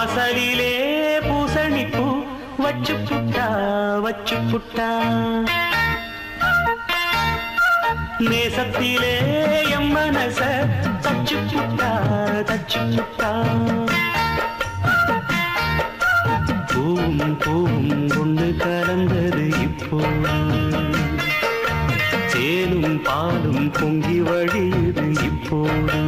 வாசலிலே பூசணிப்பூ வச்சு புட்டா வச்சு புட்டா நேசத்திலே எம் மனச தச்சு புட்டா தச்சு புட்டா பூவும் பூவும் கொண்டு கலந்தது இப்போ தேனும் பாலும் பொங்கி வழியுது இப்போது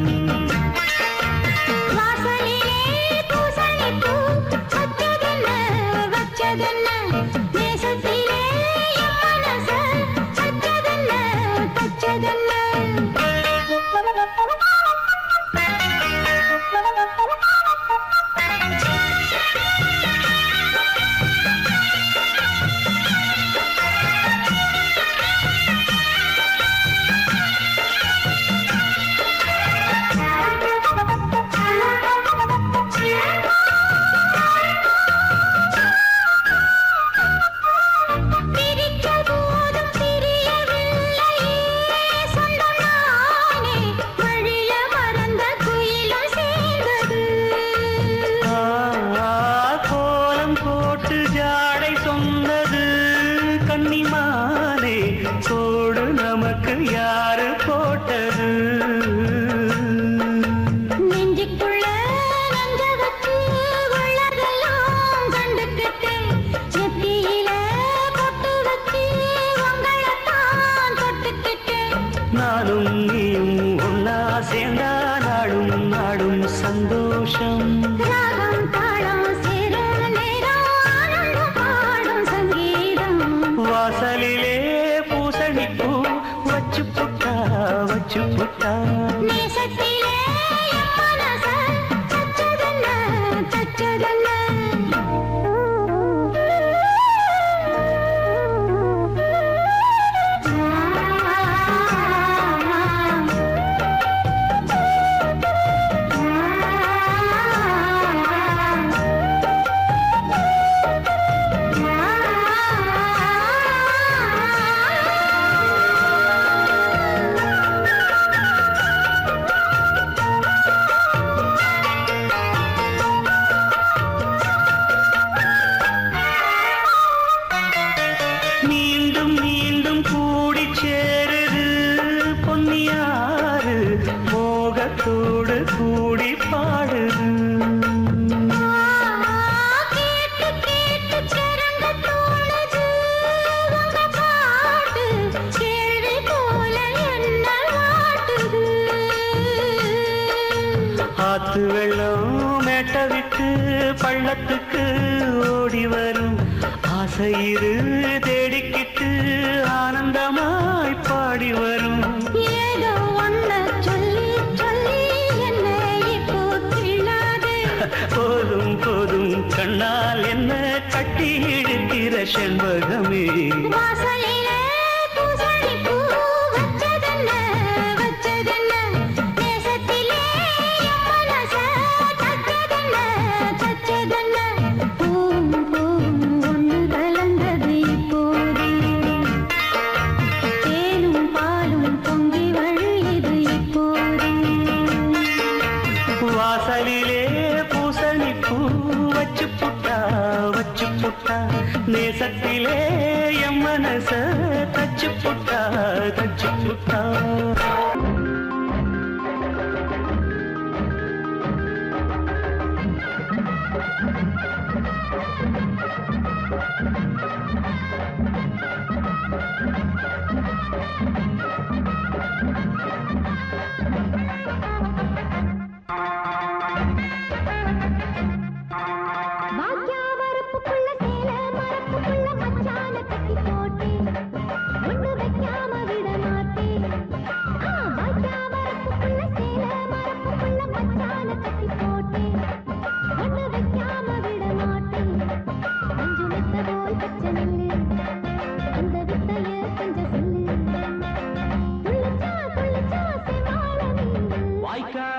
கோடு நமக்கு யாரு போட்டது நெஞ்சுக்குள்ள நஞ்ச வச்சு உள்ளதெல்லாம் கண்டுக்கிட்டு நெத்தியில பொட்டு வச்சு உங்களைத்தான் தொட்டுக்கிட்டு நானும் நீயும் ஒன்னா சேர்ந்தா நாடும் நாடும் சந்தோஷம் ராகம் தாளம் சேரும் நேரம் ஆனந்தம் பாடும் சங்கீதம் வாசலிலே பூசணிப்பூ வச்சு புட்டா வச்சு புட்டா நேசத்திலே மனச தச்சதல்ல தச்சதல்ல மீண்டும் மீண்டும் கூடி சேருது பொன்னியாறு மோகத்தோடு கூடி பாடுது கேட்டு கேட்டு சிறந்த தோணுது உங்க பாட்டு கேள்வி போல என்ன வாட்டுது ஆத்து வெள்ளம் மேட்ட விட்டு பள்ளத்துக்கு ஓடி வரும் ஆசையிரு தேடிக்கிட்டு ஆனந்தமாய் பாடி வரும் ஏதோ ஒன்ன சொல்லி சொல்லி என்ன இப்போ கிள்ளாது போதும் போதும் கண்ணால் என்ன கட்டி இழுக்கிற செண்பகமே வாசலிலே பூசணிப்பூ வச்சதென்ன வச்சதென்ன நேசத்திலே மனச தச்சதென்ன தச்சதென்ன பூவும் பூவும் ஒன்று கலந்தது இப்போது தேனும் பாலும் பொங்கி வழியுது இப்போது வாசலிலே பூசணிப்பூ வச்சு புட்டா வச்சு புட்டா நேசத்திலே எம் மனச தச்சு புட்டா தச்சு புட்டா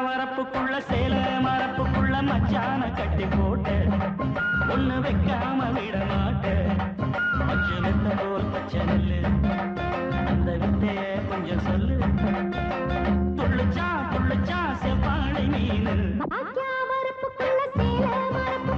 மரப்புக்குள்ள சேல மரப்புக்குள்ள மச்சான கட்டி போட்டு ஒண்ணு வைக்காம விட மாட்டேன் பச்சை வெத்த போல் பச்சை நெல்லு அந்த வித்தைய கொஞ்சம் சொல்லு துள்ளுச்சா துள்ளுச்சா செவ்வாழை மீன் மரப்புக்குள்ள சேல மரப்பு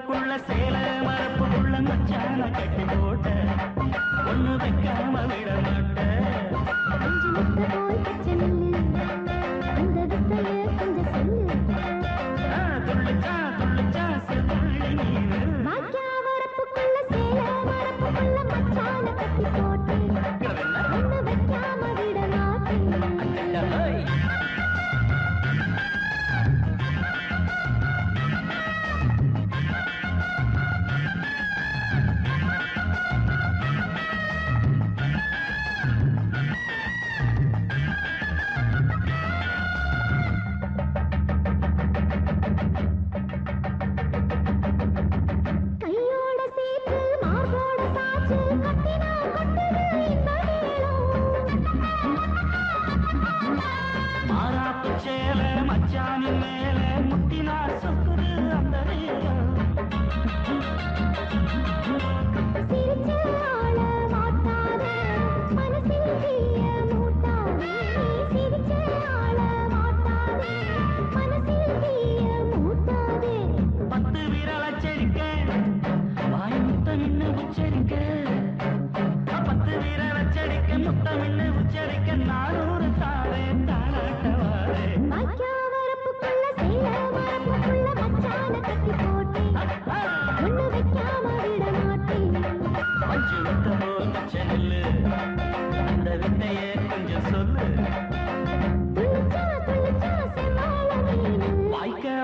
வரப்புக்குள்ள சேல மரப்புக்குள்ள மச்சான கட்டி போட்ட ஒண்ணு வைக்காம விட மாட்டேன் துள்ளுச்சா துள்ளுச்சா செவ்வாழி நீரு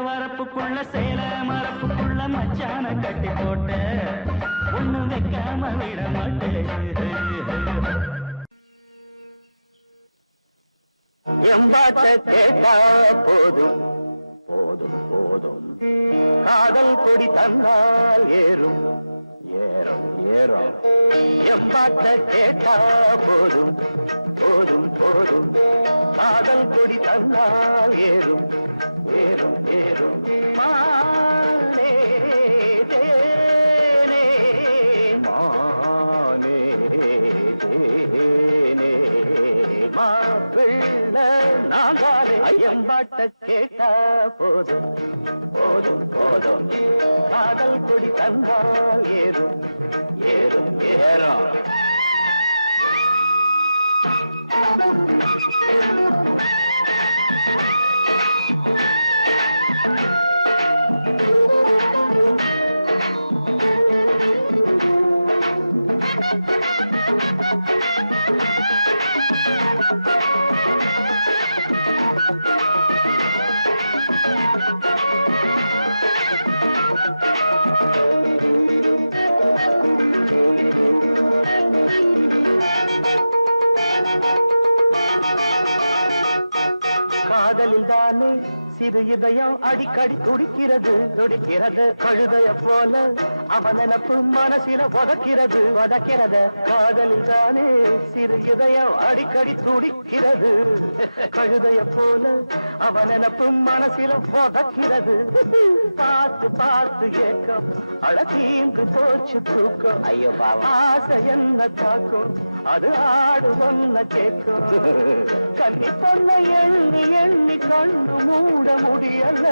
வரப்புக்குள்ள சேல மரப்புக்குள்ள மச்சான கட்டி போட்ட ஒண்ணு வைக்காம விட மாட்டேன் எம்பாட்ட கேட்டா போதும் போதும் போதும் காதல் கொடி தந்தால் ஏறும் ஏறும் ஏறும் எம்பாட்ட கேட்டா போதும் போதும் போதும் காதல் கொடி தந்தால் ஏறும் ஏறும் ஏறும் மானே தேனே மானே தேனே மாப்பிள்ளை நாங்காலே ஐயம்பாட்ட கேட்டா போதும் போதும் போதும் காதல் கொடி தந்தால் ஏறும் ஏறும் ஏறும் காதலில் தானே சிறு இதயம் அடிக்கடி துடிக்கிறது துடிக்கிறது கழுதைய போல அவன் நினப்பு மனசில வதக்கிறது வதக்கிறது காதலில் தானே சிறு இதயம் அடிக்கடி துடிக்கிறது கழுதைய போல அவன் நினப்பு மனசில வதக்கிறது பார்த்து பார்த்து ஏக்கம் அழகீந்து போச்சு தூக்கம் ஐயோ ஆசை என்ன தாக்கும் அது ஆடு சொன்ன கேட்கும் கண்ணி பொண்ண எண்ணி எண்ணி கண்ணு மூட முடியல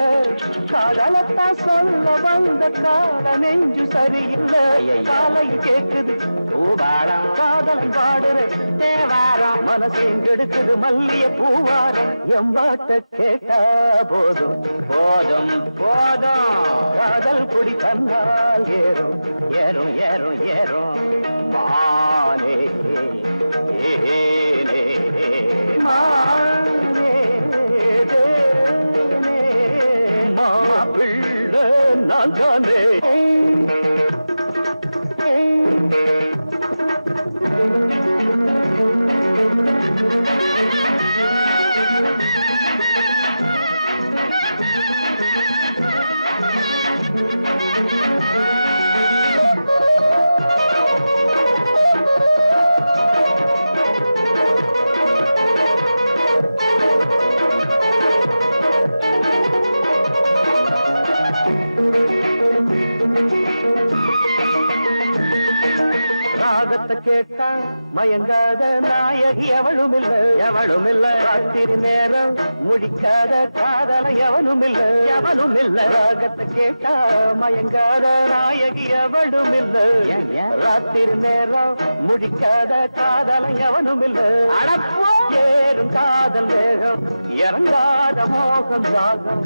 காதலத்தான் சொல்ல வந்த கால நெஞ்சு சரியில்லை காலை கேக்குது காதலன் பாடுற தேவாரம் மனசையும் கெடுக்குது மல்லிய பூவாரம் எம்பாட்ட கேட்டா போதும் போதும் போதும் காதல் கொடி தந்தால் ஏறும் ஏறும் ஏறும் ஏறும் மானே ஏனே மானே தேனே மாப்பிள்ளை நான் தானே ராகத்தை கேட்டா மயங்காத நாயகி எவளும் இல்ல எவளும் இல்ல ராத்திரி நேரம் முடிக்காத காதல எவனும் இல்ல எவனும் இல்ல ராகத்தை கேட்டா மயங்காத நாயகி எவளும் இல்ல ராத்திரி நேரம் முடிக்காத காதல எவனும் இல்ல ஏறும் காதல் வேகம் இறங்காத மோகம் ராகம்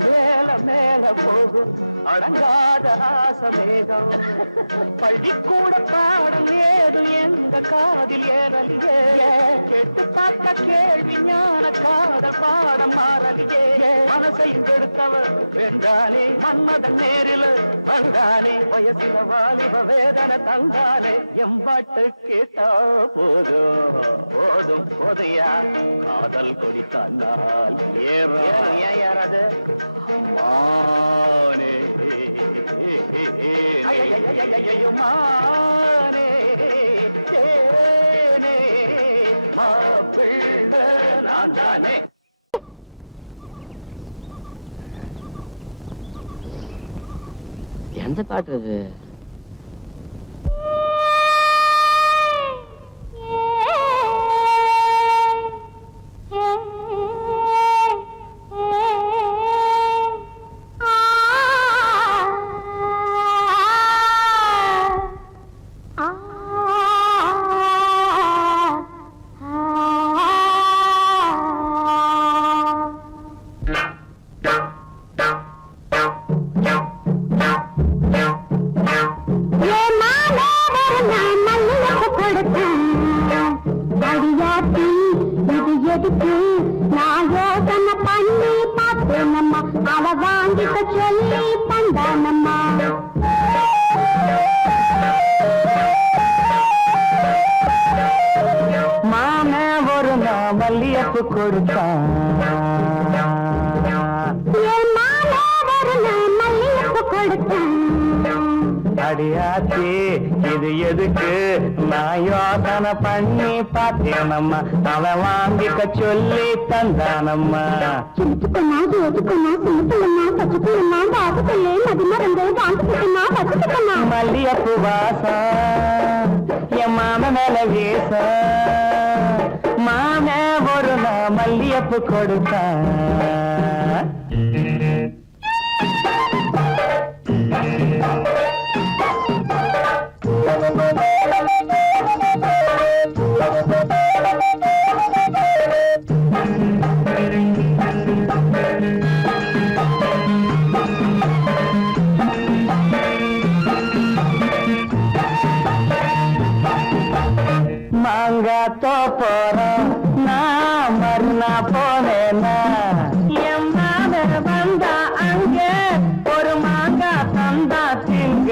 மேல மேல போகும் அடங்காத ஆசமேகம் பள்ளிக்கூட பாடம் ஏது எங்க காதில் ஏறலியே கேட்டு பார்த்த கேள்வி ஞான காதல் பாடம் மாறலியே மனசை கெடுத்தவர் வென்றானே மன்மதன் நேரில் வந்தானே வயசில வாலிப வேதனை தந்தானே எம்பாட்டு கேட்டா போதும் போதும் போதையா காதல் கொடி தந்தால் ஏறது மானே மானே தேனே மாப்பிள்ளை நான் தானே. எந்த பாட்டு அது? மல்லியப்பு கொடுத்தான் அடியாச்சி இது எதுக்கு நான் யோசனை பண்ணி பார்த்தேனம்மா அவன் வாங்கிக்க சொல்லி தந்தானம்மா மல்லியப்பு வாசம் என் மாம மேல வீச மாம ஒரு நான் மல்லியப்பு கொடுத்தான் மாங்காத்தோ போறோம் நான் மறுநா போனேன்னா என் மாம வந்தா அங்க ஒரு மாங்கா தந்தா திங்க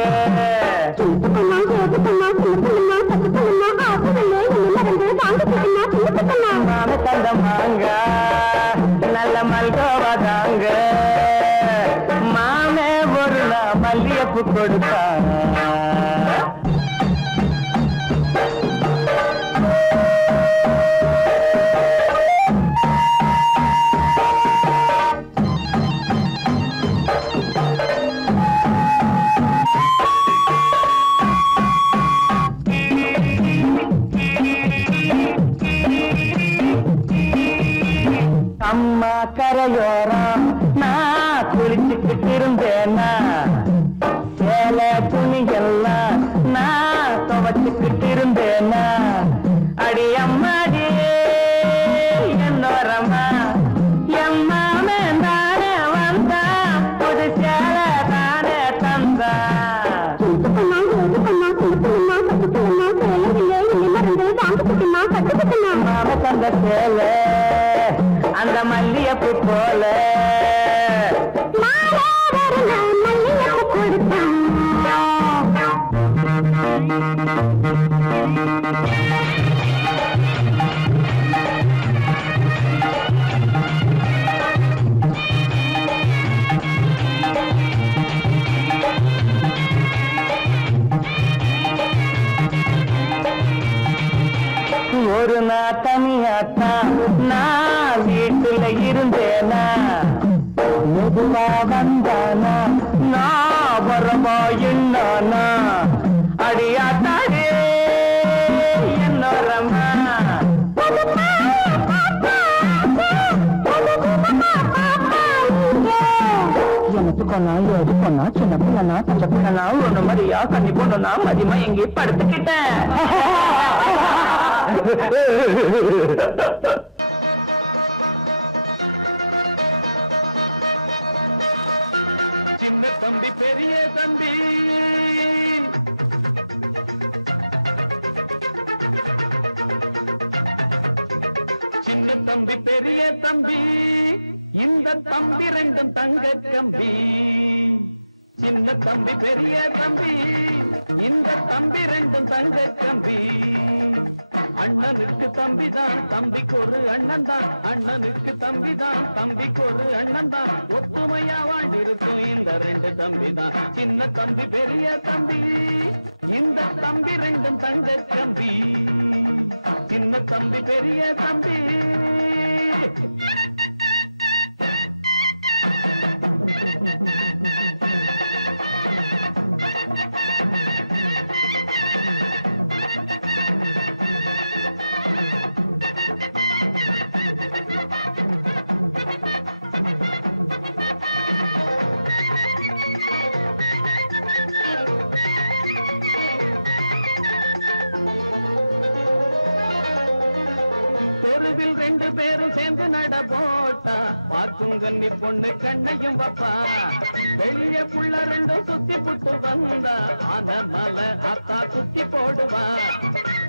மாம தந்த மாங்கா நல்ல மல்கோவா தாங்க மாமே ஒரு நான் மல்லியப்பு கொடுத்தா அம்மா கரையோரம் நான் குளிச்சுக்கிட்டு இருந்தேன்னா சேல துணியெல்லாம் நான் துவச்சுக்கிட்டு இருந்தேன்னா அடி அம்மாடி என்னோரம்மா எம்மாமே தானே வந்தா புது சேல தானே தந்தா மாம தந்த சேல அந்த மல்லியப்பு போல மல்லியப்பு கொடுத்தான் ஒரு நாள் தனியாத்தான் நான் வீட்டுல இருந்தேனா மெதுவா வந்தானா நான் வரவா என்னானா அடியாத்தாடே புள்ளனா சின்ன புள்ளனா பச்சை புள்ளனா ஒண்ணு மாதிரியா கண்ணி பொண்ணுனா மதியமா எங்கே படுத்துக்கிட்டேன். சின்ன தம்பி பெரிய தம்பி சின்ன தம்பி பெரிய தம்பி இந்த தம்பி ரெண்டும் தங்க கம்பி. சின்ன தம்பி பெரிய தம்பி இந்த தம்பி ரெண்டும் தங்க கம்பி. அண்ணனுக்கு தம்பிதான் தம்பிக்கு ஒரு அண்ணன் தான். அண்ணனுக்கு தம்பிதான் தம்பிக்கு ஒரு அண்ணன் தான். ஒத்துமையா வாழ்ந்திருக்கும் இந்த ரெண்டு தம்பி தான். சின்ன தம்பி பெரிய தம்பி இந்த தம்பி ரெண்டும் தங்க கம்பி. சின்ன தம்பி பெரிய தம்பி. தெருவில் ரெண்டு பேரும் சேர்ந்து நட போட்டா பார்க்கும் கண்ணி பொண்ணு கண்ணையும் வப்பா. வெளிய புள்ள ரெண்டும் சுத்தி புட்டு வந்தா ஆன மலை அத்தா சுத்தி போடுவா.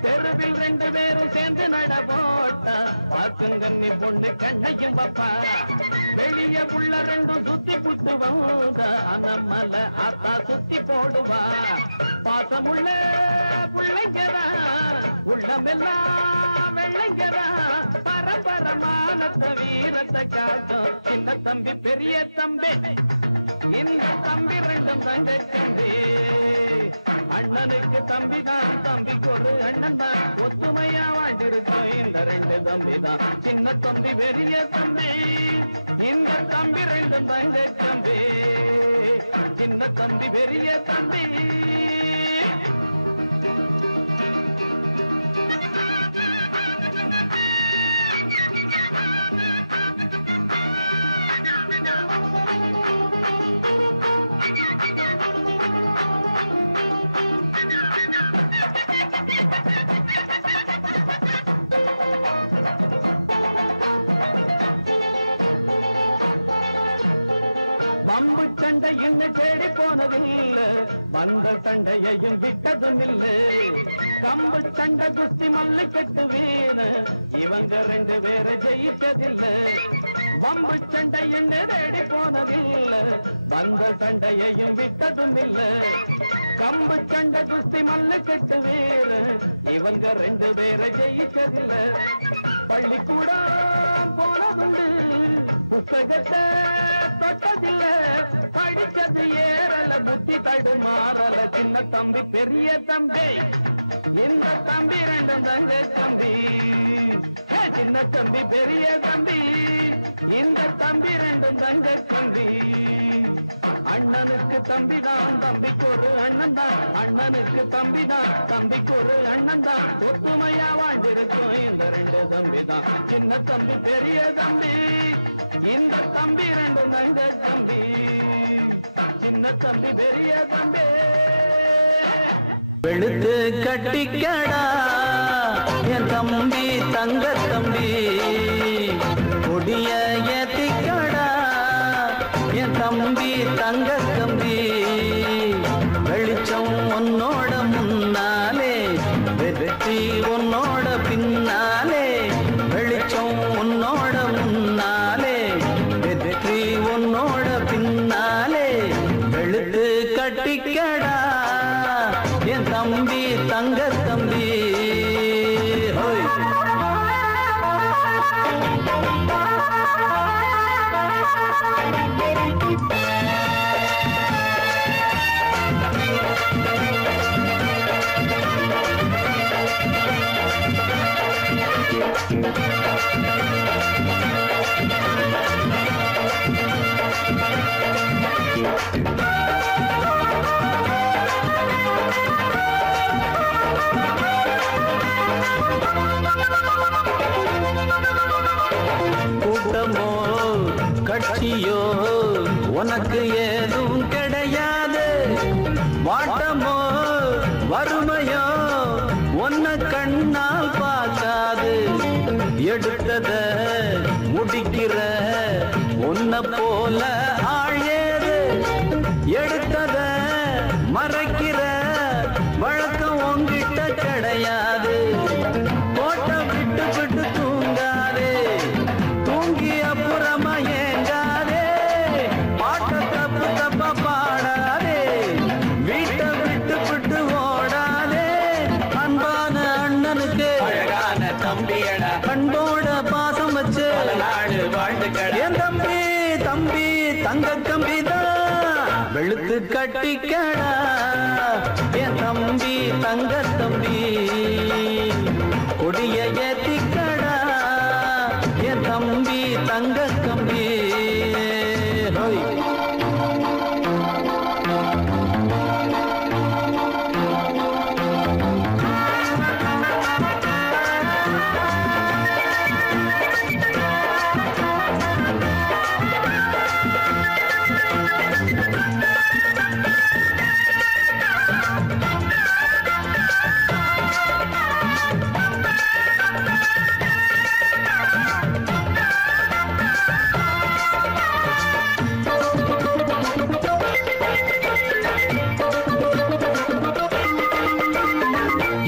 தெருவில் ரெண்டு பேரும் சேர்ந்து நட போட்டா பார்க்கும் கண்ணி பொண்ணு கண்ணையும் வப்பா. வெளிய புள்ள ரெண்டும் சுத்தி புட்டு வந்தா ஆன மலை அத்தா சுத்தி போடுவா. பாசமுள்ள புள்ளைங்கதா உள்ளமெல்லாம் வெள்ளைங்கதா. பரம்பரமானத்த வீரத்தை காட்டும் சின்ன தம்பி பெரிய தம்பி. இந்த தம்பி ரெண்டும் தங்க தம்பி. அண்ணனுக்கு தம்பிதான் தம்பிக்கு ஒரு அண்ணன் தான். ஒத்துமையா வாழ்ந்திருக்கும் இந்த ரெண்டு தம்பி தான். சின்ன தம்பி பெரிய தம்பி இந்த தம்பி ரெண்டும் தங்க தம்பி. சின்ன தம்பி பெரிய தம்பி. பம்பு சண்டை இன்னும் தேடி போனதில்லை. வந்த சண்டையையும் விட்டதும் இல்லை. கம்பு சண்டை குஸ்தி மல்லு கட்டு வீண இவங்க ரெண்டு பேரை ஜெயிச்சதில்லை. பம்பு சண்டை இன்னும் தேடி போனதில்லை. வந்த சண்டையையும் விட்டதும் இல்லை. கம்பு சண்டை குஸ்தி மல்லு கட்டு வீண இவங்க ரெண்டு பேரை ஜெயிச்சதில்லை. பள்ளிக்கூடம் போனதுண்டு புத்தகத்தை தொட்டதில்ல. படிச்சது ஏறல புத்தி தடுமாறல. சின்ன தம்பி பெரிய தம்பி இந்த தம்பி ரெண்டும் தங்க தம்பி. சின்ன தம்பி பெரிய தம்பி இந்த தம்பி ரெண்டும் தங்க தம்பி. அண்ணனுக்கு தம்பிதான் தம்பிக்கு ஒரு அண்ணன் தான். அண்ணனுக்கு தம்பிதான் தம்பிக்கு ஒரு அண்ணன் தான். ஒத்துமையா வாழ்ந்திருக்கும் இந்த ரெண்டு தம்பி தான். சின்ன தம்பி பெரிய தம்பி இந்த தம்பி ரெண்டும் தங்க தம்பி. சின்ன தம்பி பெரிய தம்பி. வெளுத்து கட்டிக்கடா என் தம்பி தங்க தம்பி. கொடிய ஏத்திக்கடா என் தம்பி தங்க தம்பி. வெளிச்சம் உன்னோட முன்னாலே வெற்றி உன்னோட பின்னாலே. வெளிச்சம் உன்னோட முன்னாலே வெற்றி உன்னோட பின்னாலே. வெளுத்து கட்டிக்கடா என் தம்பி தங்க தம்பி. கூட்டமோ கட்சியோ உனக்கு ஏதும் கிடையாது. எடுத்தத முடிக்கிற உன்ன போல ஆள் ஏது எடுத்தத மறைக்கிற வழக்கம் உங்கிட்ட கிடையாது போட்ட விட்டு விட்டு தூங்காதே தூங்கி அப்புறமா ஏங்காதே பாட்ட தப்பு தப்பா பாடாதே வீட்டை விட்டு விட்டு ஓடாதே அன்பான அண்ணனுக்கு அழகான தம்பியடா பண்போட பாசம் வச்சு நாடு வாழ்ந்துக்கடா என் தம்பி தம்பி தங்க கம்பிதான் வெளுத்து கட்டிக்கடா என் தம்பி தங்க தம்பி கொடிய ஏத்திக்கடா என் தம்பி தங்க கம்பி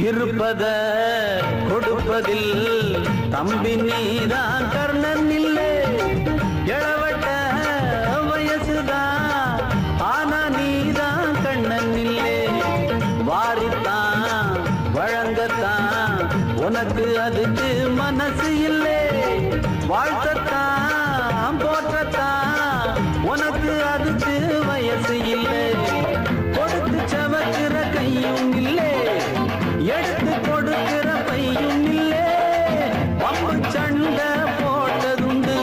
இருப்பத கொடுப்பதில் தம்பி நீதான் கர்ணன் இல்லை இளவட்ட வயசுதான் ஆனா நீதான் கண்ணன் இல்லை வாரித்தான் வழங்கத்தான் உனக்கு அதுக்கு மனசு இல்லை வாழ்த்தத்தான் போற்றத்தான் உனக்கு அதுக்கு வயசு இல்லை கொடுத்து சமக்கிற கையும் இல்லை எடுத்து கொடுக்கிற பையும் இல்லே பம்பு சண்டை போட்டதுண்டு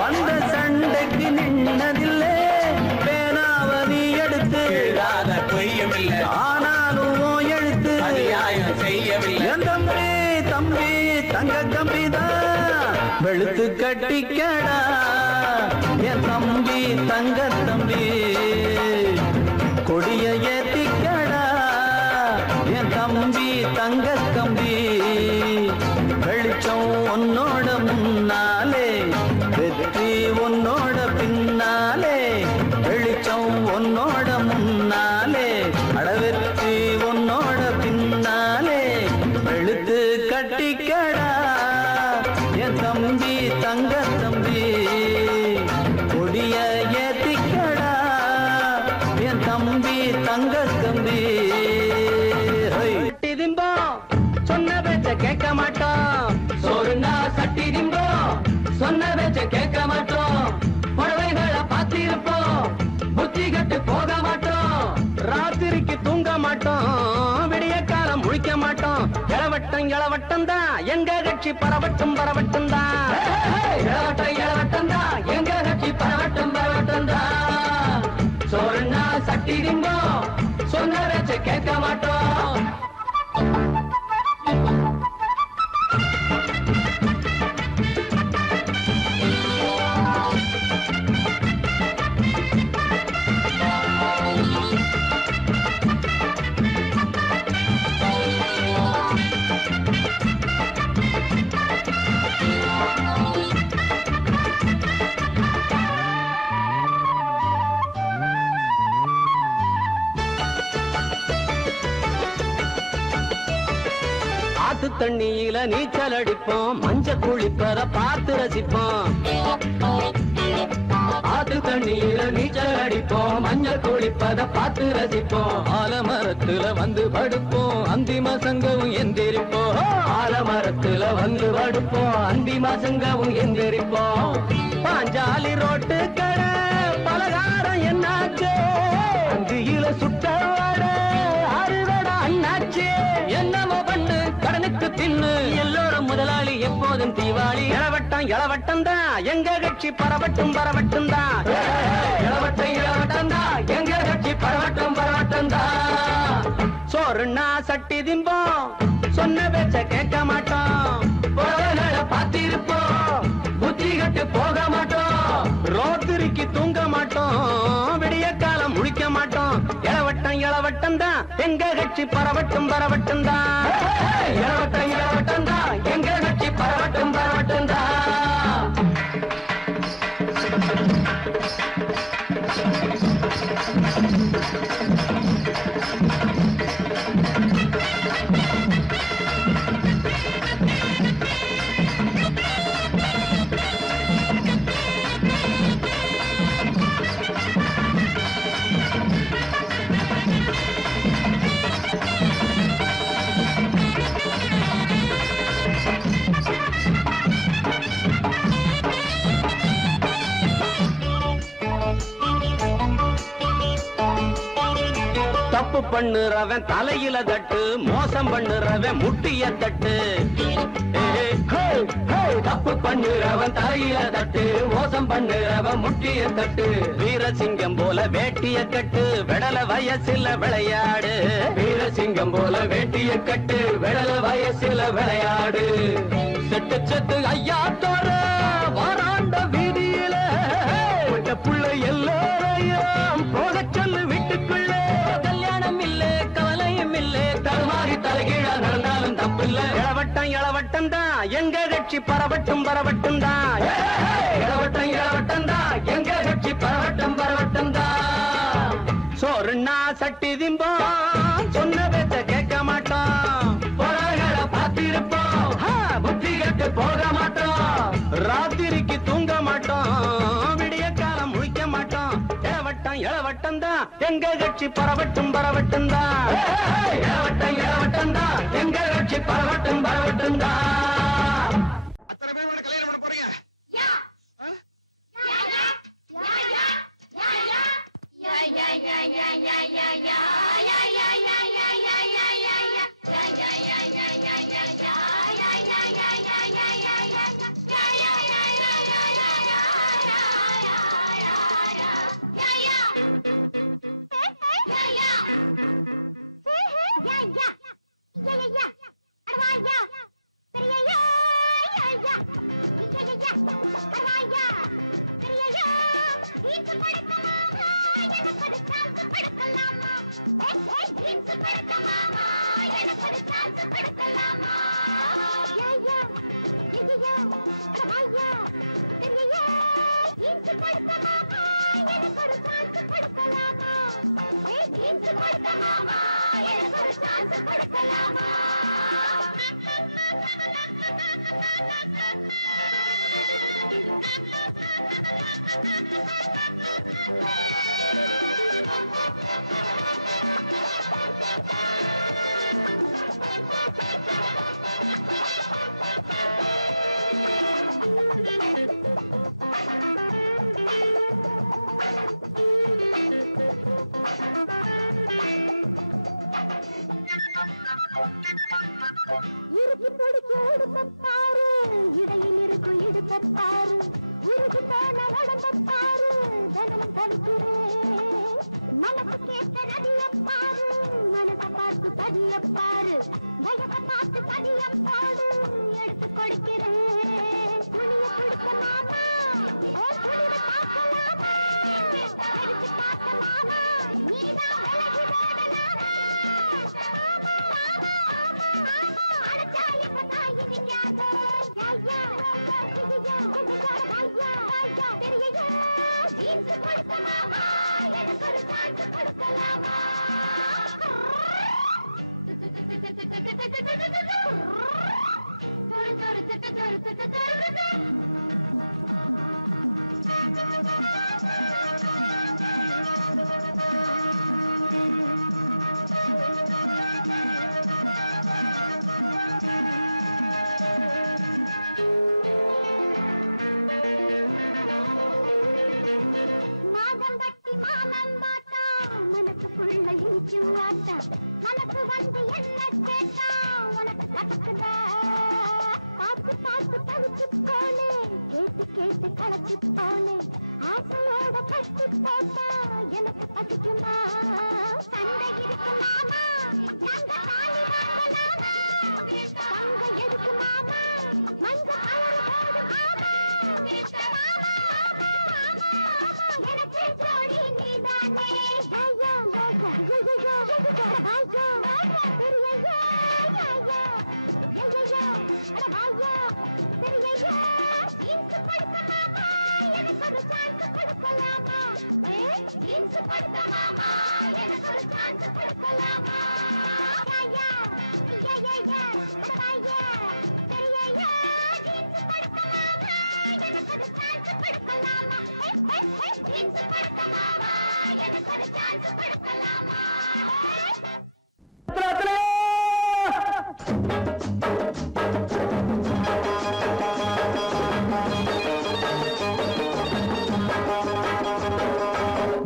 வந்த சண்டைக்கு நின்னதில்லை பேனாவ நீ எடுத்து பொய்யும் இல்லை ஆனாலும் எழுத்து செய்யவில்லை தம்பி தம்பி தங்க கம்பிதான் வெளுத்து கட்டிக்கடா என் தம்பி தங்க தம்பி கொடிய ஏத்திக்கடா என் தம்பி தங்க கம்பி வெளிச்சம் உன்னோட முன்னாலே வெற்றி உன்னோட பின்னாலே வெளிச்சம் உன்னோட முன்னாலே அடவெற்றி உன்னோட பின்னாலே வெளுத்து கட்டிக்கடா என் தம்பி தங்க தம்பி கொடிய ஏத்திக்கடா என் தம்பி தங்க கம்பி சொன்ன பேச்ச கேட்க மாட்டோம் சோறுனா சட்டி திம்போம் சொன்ன பேச்ச கேட்க மாட்டோம் புடவைகளை பார்த்திருப்போம் புத்தி கட்டு போக மாட்டோம் ராத்திரிக்கு தூங்க மாட்டோம் விடிய காலம் முழிக்க மாட்டோம் இளவட்டம் இளவட்டம் தான் எங்க கட்சி பரவட்டும் பரவட்டும் தான் இளவட்டம் இளவட்டம் தான் எங்க கட்சி பரவட்டும் பரவட்டும் தான் சோறுனா சட்டி திம்போம் சொன்ன பேச்ச கேட்க மாட்டோம் ஆத்து தண்ணியில நீச்சல் அடிப்போம் மஞ்ச குளிப்பத பார்த்து ரசிப்போம் ஆத்து தண்ணியில நீச்சல் அடிப்போம் மஞ்சள் குளிப்பத பார்த்து ரசிப்போம் ஆலமரத்துல வந்து படுப்போம் அந்தி மாசங்கவும் எந்திரிப்போம் ஆலமரத்துல வந்து படுப்போம் அந்தி மாசங்கவும் எந்திரிப்போம் பாஞ்சாலி ரோட்டு கடை பலகாரம் என்னாச்சு அந்தியில சுட்ட அறுவடை அண்ணாச்சு என்னமோ பண்ணு கடனுக்கு தின்னு எல்லோரும் முதலாளி எப்போதும் தீவாளி இளவட்டம் இளவட்டம் தான் எங்க கட்சி பரவட்டும் பரவட்டும் தான் இளவட்டம் இளவட்டம் தான் எங்க கட்சி பரவட்டும் பரவட்டும் தான் சோறுனா சட்டி திம்போம் சொன்ன பேச்ச கேட்க மாட்டோம் புடவைகளை பார்த்திருப்போம் புத்தி கட்டு போக மாட்டோம் ரோத்திரிக்கு தூங்க மாட்டோம் விடிய காலம் முழிக்க மாட்டோம் இளவட்டம் இளவட்டம் தான் எங்க கட்சி பரவட்டும் பரவட்டும் தான் இளவட்டம் இளவட்டம் தான் எங்க கட்சி பரவட்டும் தப்பு பண்ணுறவன் தலையில தட்டு, மோசம் பண்ணுறவன் முட்டிய தட்டு. தப்பு பண்ணுறவன் தலையில தட்டு, மோசம் பண்ணுறவன் முட்டிய தட்டு. வீரசிங்கம் போல வேட்டிய கட்டு, விடல வயசுல விளையாடு. வீரசிங்கம் போல வேட்டிய கட்டு, விடல வயசுல விளையாடு. செட்டு செட்டு ஐயா தோற வாராண்ட வீதியில புள்ள எல்லோரையும் போக சொல்லு வீட்டுக்குள்ள. கல்யாணம் இல்ல கவலையும் இல்ல, தருமாறி தலைகீழா நடந்தாலும் தப்பில்ல. இளவட்டம் இளவட்டம் தான் எங்க கட்சி பரவட்டும் பரவட்டும் தான். இளவட்டம் இளவட்டம் தான் எங்க கட்சி பரவட்டும் பரவட்டும் தான். சோறுன்னா சட்டி திம்போம், சொன்ன பேச்ச கேட்க மாட்டோம். பொறாகளை பார்த்திருப்போம், புத்தி கட்டு போக மாட்டோம். ராத்திரிக்கு தூங்க மாட்டோம், விடிய காலம் முழிக்க மாட்டோம். இளவட்டம் இளவட்டம் தான் எங்க கட்சி பரவட்டும் பரவட்டும் தான். இளவட்டம் இளவட்டம் தான் எங்க கட்சி பரவட்டும் பரவட்டும் தான். அத்தனை பேர் கல்யாணம் பண்ண போறீங்க? இருக்கு பிடிச்சு உடுப்பாரு, இடையில் இருக்கும் இடுப்பாரு. உருகு போன உடம்பாரு, தனமும் தவிக்கிறேன். மனசு கேட்ட நதியப்பாரு, மனசை பார்த்து பதியப்பாரு. வயசை பார்த்து பதியப்பாடு எடுத்து கொடுக்கிறேன். துணிய கொடுக்க மாமா, துணிய பார்க்கலாமா? எடுத்து பார்க்க மாமா, நீதான் விலகி ஓடலாமா? மனசு வந்து என்ன கேட்டா உனக்கு கத்துக்குதா? பார்த்து பார்த்து பழுத்து போனே, கேட்டு கேட்டு கலத்து போனே. ஆசையோட கட்டு போட்டா எனக்கு பசிக்குமா? சண்டை இருக்கு மாமா, நாங்க காலி வாங்கலாமா? தங்க எதுக்கு மாமா, மஞ்ச கலர் போடு மாமா. எனக்கு ஜோடி நீதானே.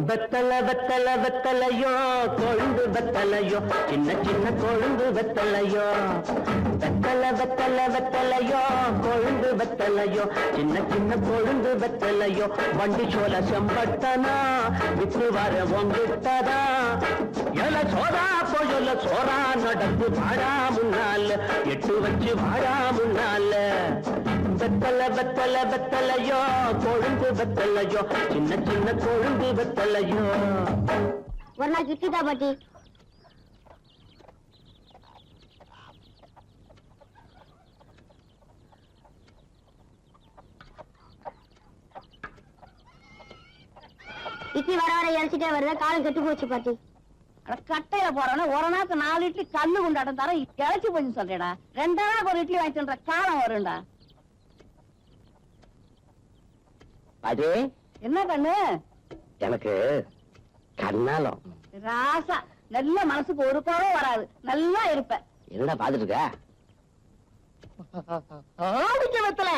பெத்த வெத்தல வெத்தல வெத்தலையோ கொழுந்து வெத்தலையோ சின்ன சின்ன கொழுந்து வெத்தலையோ வெத்தல வெத்தல வெத்தலையோ கொழுந்து வெத்தலையோ சின்ன சின்ன கொழுந்து வெத்தலையோ வண்டி சோல செம்பட்டனா வித்து வர ஒங்கிட்டதா எல சோதா போயல சோரா நடந்து வாடா முன்னால எட்டு வச்சு வாடா முன்னால வெத்தல வெத்தல வெத்தலையோ கொழுந்து வெத்தலையோ சின்ன சின்ன கொழுந்து வெத்தலையோ ஒரு நாள் கிட்டிதா பாட்டி. இட்லி வர வர இறச்சிட்டே வருது, காலம் கெட்டு போச்சு பாட்டி. கட்டையில போறவன ஒரு நாளுக்கு 4 இட்லி கல்லு கொண்டாட்டம் தர இழைச்சி போச்சு சொல்றேடா. 2 நாளுக்கு ஒரு இட்லி வாங்கிட்டுன்ற காலம் வரும்டா. அதே என்ன கண்ணு எனக்கு கண்ணாலம் ராசா, நல்ல மனசுக்கு ஒரு கோவம் வராது, நல்லா இருப்ப. என்னடா பாத்துட்டு இருக்க? ஆடிக்க வெத்தல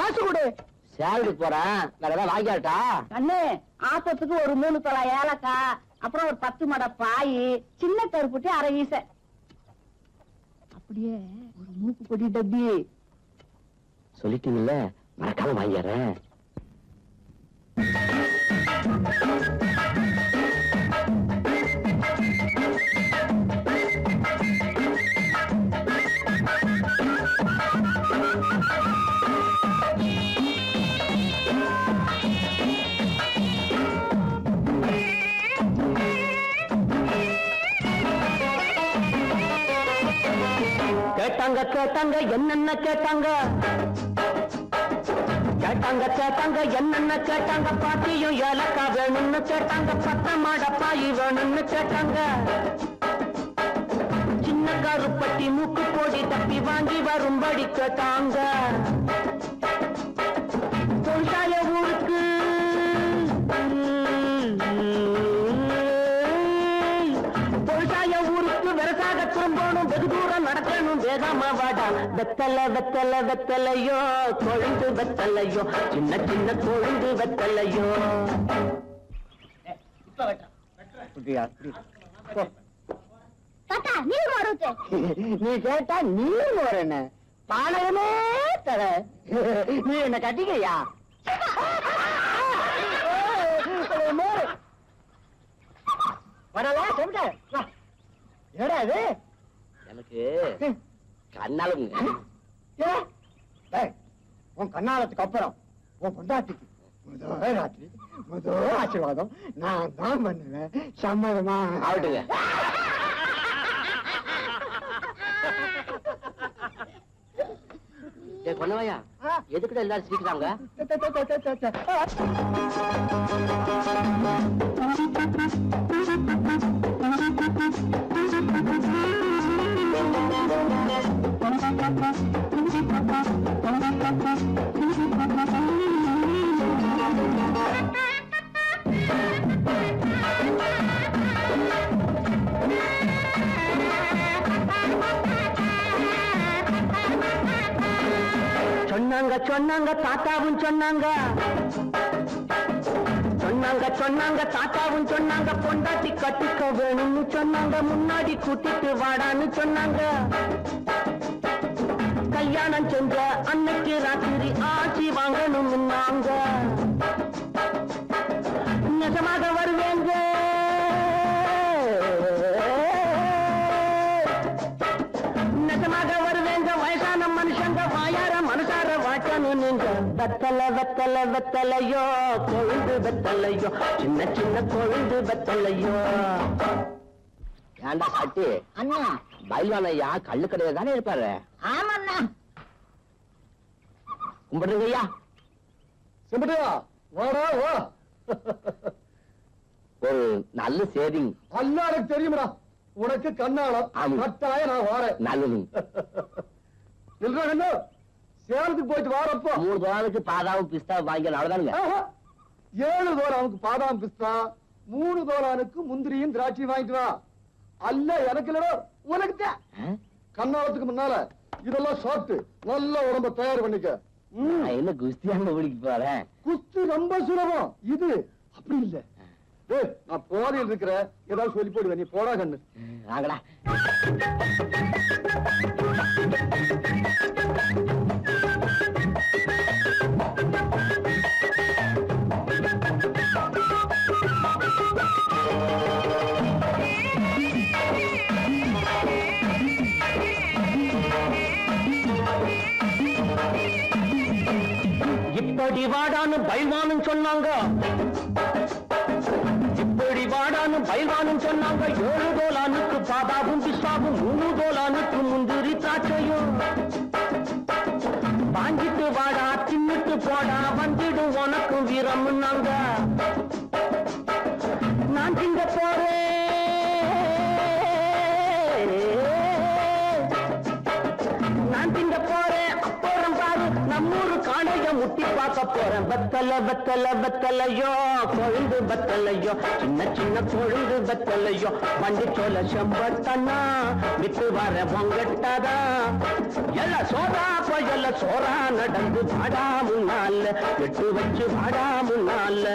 ஆசை கொடு. சேலரி போறேன், வேற ஏதாவது வாங்கியாட்டா? கண்ணு, ஆப்பத்துக்கு ஒரு 3 தொலை ஏலக்காய், அப்புறம் ஒரு 10 மடை பாய், சின்ன கருப்புட்டி 1/2 வீச, அப்படியே ஒரு மூக்கு பொடி டப்பி. சொல்லிட்டீங்கல்ல, மறக்காம வாங்கிடுறேன். கேட்டாங்க கேட்டாங்க என்னென்ன கேட்டாங்க, கேட்டாங்க கேட்டாங்க என்னென்ன கேட்டாங்க, பாட்டியும் ஏலக்கா வேணும்னு கேட்டாங்க, 10 மடை பாய் வேணும்னு கேட்டாங்க, சின்ன கருப்பட்டி மூக்கு போடி தப்பி வாங்கி வரும்படி கேட்டாங்க, தொழிற்சாய ஊருக்கு தொழிற்சாய ஊருக்கு விவசாய திரும்பணும், வெகு தூரம் நடக்கணும், வேகாம வாடா. வெத்தல வெத்தல வெத்தலையோ கொழுந்து வெத்தலையோ சின்ன சின்ன கொழுந்து வெத்தலையோ. தாத்தா நீர் மாறுச்சு. நீ கேட்டா நீ போறேன்னு பானகமே தர, நீ என்ன கட்டிக்கையா? வரலாம் சொல்லிட்ட. ஏடா இது? எனக்கு கண்ணாலும் உன் கண்ணாலத்துக்கு அப்புறம் உன் பொண்டாட்டிக்கு முதல் ராத்திரி முதல் ஆசீர்வாதம் நான் தான் பண்ணுவேன். சம்மதமா? ஆகட்டுங்க. கொன்னவையா, எதுக்கிட்ட எல்லாரும் சிரிக்கிறாங்க? சொன்னாங்க சொன்னாங்க தாத்தாவும் சொன்னாங்க, சொன்னாங்க சொன்னாங்க தாத்தாவும் சொன்னாங்க, பொண்டாட்டி கட்டிக்க வேணும்னு சொன்னாங்க, முன்னாடி கூட்டிட்டு வாடான்னு சொன்னாங்க, கல்யாணம் செஞ்ச அன்னைக்கு ராத்திரி ஆட்சி வாங்கணும்னாங்க, நிஜமாக வருவேங்க நிஜமாக வருவேங்க, வயசான மனுஷங்க வாயார மனசார வாட்டணும் நீங்க. வெத்தல வெத்தல வெத்தலையோ கொழுந்து வெத்தலையோ சின்ன சின்ன கொழுந்து வெத்தலையோ. ஏண்டா சாட்டி அண்ணா, பைல்வான் ஐயா கள்ளு கடையில தானே இருப்பாரு? ஆமாண்ணா. கும்பிடுங்க ஐயா. சிம்பிட்டியா வாடா வா. ஒரு நல்ல சேவிங். அல்ல எனக்கு தெரியுமடா, உனக்கு கண்ணாலம் ஆமா. கட்டாய நான் வாரேன். நல்லது. இல்ல சேலத்துக்கு போயிட்டு வாரப்போ 3 தோளுக்கு பாதாவும் பிஸ்தா வாங்கிக்கலாம், அவ்வளவுதானுங்க. 7 தோலானுக்கு பாதாம் பிஸ்தா, 3 தோலானுக்கு முந்திரியும் திராட்சை வாங்கிட்டு வா. அல்ல எனக்கு இல்லடா, உனக்கு கண்ணாலத்துக்கு முன்னால இதெல்லாம் சாப்பிட்டு நல்ல உடம்ப தயார் பண்ணிக்க. நான் என்ன குஸ்தியாங்க பிடிக்க போறேன்? குஸ்தி ரொம்ப சுலபம், இது அப்படி இல்ல. டேய், நான் போதையில் இருக்கிறேன் ஏதாவது சொல்லி போடுவேன் நீ போடா கண்ணு வாங்கடா. இப்படி வாடான்னு பைல்வானும் சொன்னாங்க, இப்படி வாடான்னு பைல்வானும் சொன்னாங்க. 7 தோலானுக்கு பாதாவும் பிஸ்தாவும், 3 தோலானுக்கு முந்திரி திராட்சையும். வாங்கிட்டு வாடா தின்னுட்டு போடா, வந்துடும் உனக்கு வீரம்னாங்க. நான் திங்க போறேன், நான் திங்க போறேன். அப்புறம் பாரு நம்மூரு காணைய முட்டி பார்க்க போறேன். வெத்தல வெத்தல வெத்தலையோ, கொழுந்து வெத்தலையோ, சின்ன சின்ன கொழுந்து வெத்தலையோ. வண்டி சோல செம்பட்டனா விட்டு வர பொங்கட்டதா. எல்ல சோறா போயல்ல சோறா நடந்து வாடா முன்னால, எட்டு வச்சு வாடா முன்னால.